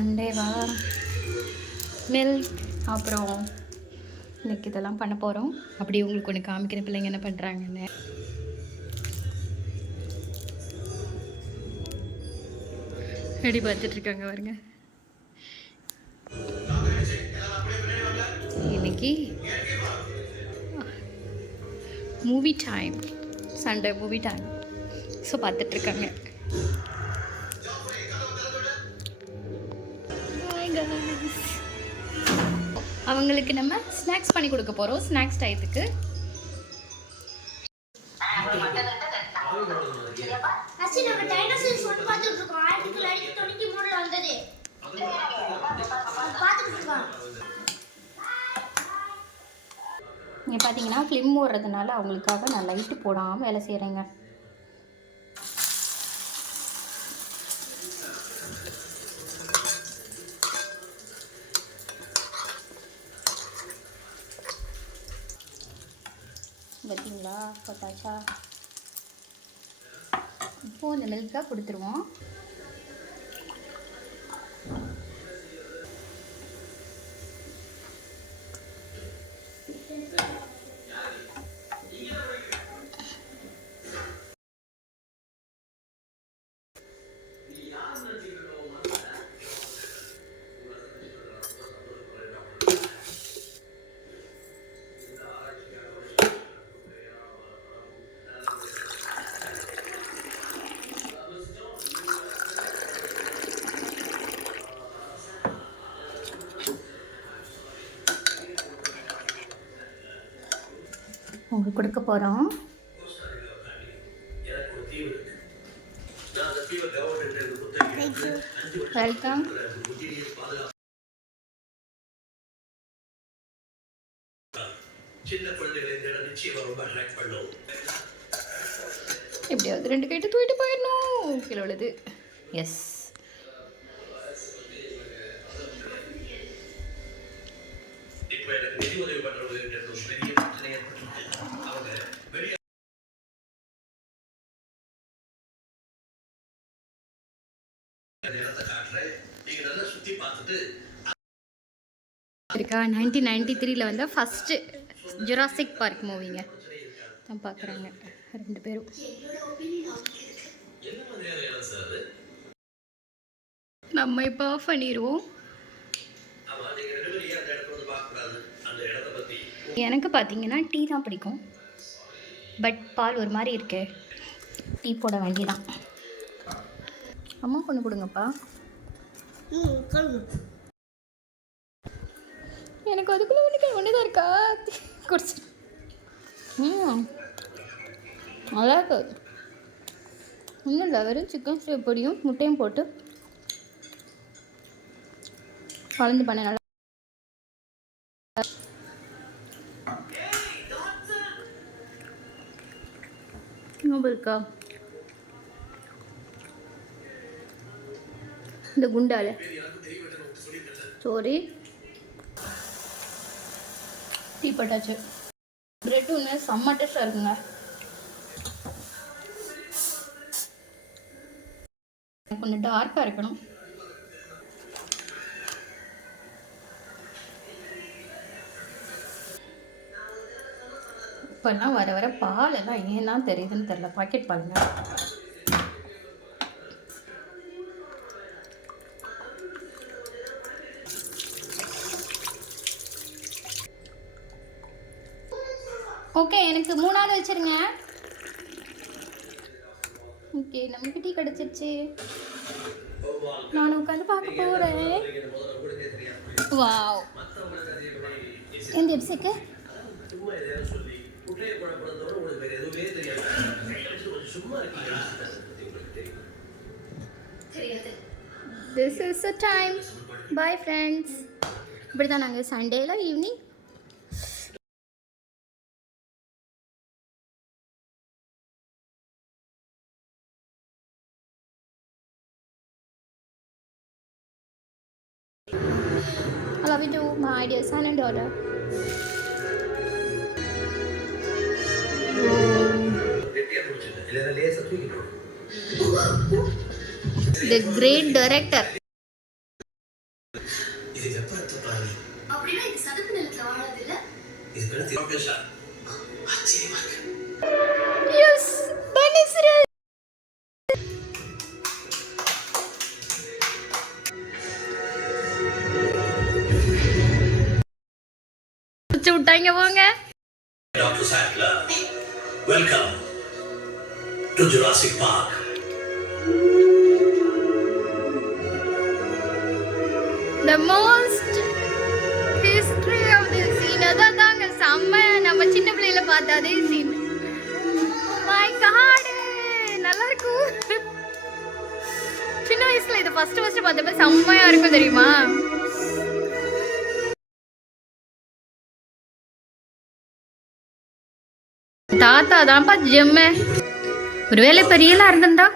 சண்டேவா milk அப்புறம் இன்னைக்கு இதெல்லாம் பண்ண போகிறோம். அப்படி உங்களுக்கு ஒன்று காமிக்கிற பிள்ளைங்க என்ன பண்ணுறாங்கன்னு. ரெடி பார்த்துட்ருக்காங்க பாருங்க. இன்னைக்கு movie time, Sunday movie time. So பார்த்துட்ருக்காங்க. அவங்களுக்கு நம்ம ஸ்நாக்ஸ் பண்ணி கொடுக்க போகிறோம். ஸ்நாக்ஸ் டயத்துக்கு இங்கே பார்த்தீங்கன்னா ஃபிலிம் ஓடுறதுனால அவங்களுக்காக நான் லைட்டு போடாமல் வேலை செய்கிறேங்க. பார்த்தீங்களா போட்டாச்சா? இப்போது இந்த மில்காக கொடுத்துருவோம். உங்களுக்கு கொடுக்க போகிறோம். வெல்கம். எப்படியாவது 2 கைட்டு தூக்கிட்டு போயிடணும். கீழே உள்ளது. எஸ், இருக்கா 1993 வந்த ஃபஸ்ட்டு ஜுராசிக் பார்க் மூவிங்க தான் பார்க்குறாங்க 2 பேரும். நம்ம இப்போ ஆஃப் பண்ணிடுவோம். எனக்கு பார்த்தீங்கன்னா டீ தான் பிடிக்கும். பட் பால் ஒரு மாதிரி இருக்கு, டீ போட வேண்டியதான். அம்மா பொண்ணு கொடுங்கப்பா. எனக்கு அதுக்குள்ள ஒன்று தான் இருக்கா, குடிச்சு. நல்லா இருக்கு. ஒன்றும் இல்லை, வெறும் சிக்கன் ஃப்ரை பொடியும் முட்டையும் போட்டு கலந்து பண்ண நல்லா இருக்கா. இந்த குண்டால சாரி டீ போட்டாச்சு. பிரெட் ஒன்று செம்ம டேஸ்டாக இருக்குங்க. கொஞ்சம் டார்க்காக இருக்கணும். இப்போல்லாம் வர வர பாலெல்லாம் ஏன்னா தெரியுதுன்னு தெரில, பாக்கெட் பாருங்க. ஓகே, எனக்கு 3ஆவது வச்சுருங்க. ஓகே, நமக்கு டீ கிடச்சிருச்சு. நான் உட்காந்து பார்க்க போகிறேன். வாவ், எந்த எப்சிக்கு this is the time. Bye friends. இப்படி தான் நாங்கள் சண்டேல evening I love you too, my dear son and daughter. The great director. எஸ் பெனிசிரல். குச்சி விட்டாங்க போங்க. Dr. Sattler, welcome to Jurassic Park. The most history of this scene. அதான் தாங்க செம்ம. நம்ம சின்ன பிள்ளையில பார்த்த அதே சீன். My God, நல்லா இருக்கும். சின்ன வயசுல இதை ஃபர்ஸ்ட் பார்த்தப்ப செம்மையா இருக்கும் தெரியுமா? தாத்தா தான்ப்பா ஜெம்மு. ஒருவேளை இப்போ ரியலாக இருந்திருந்தா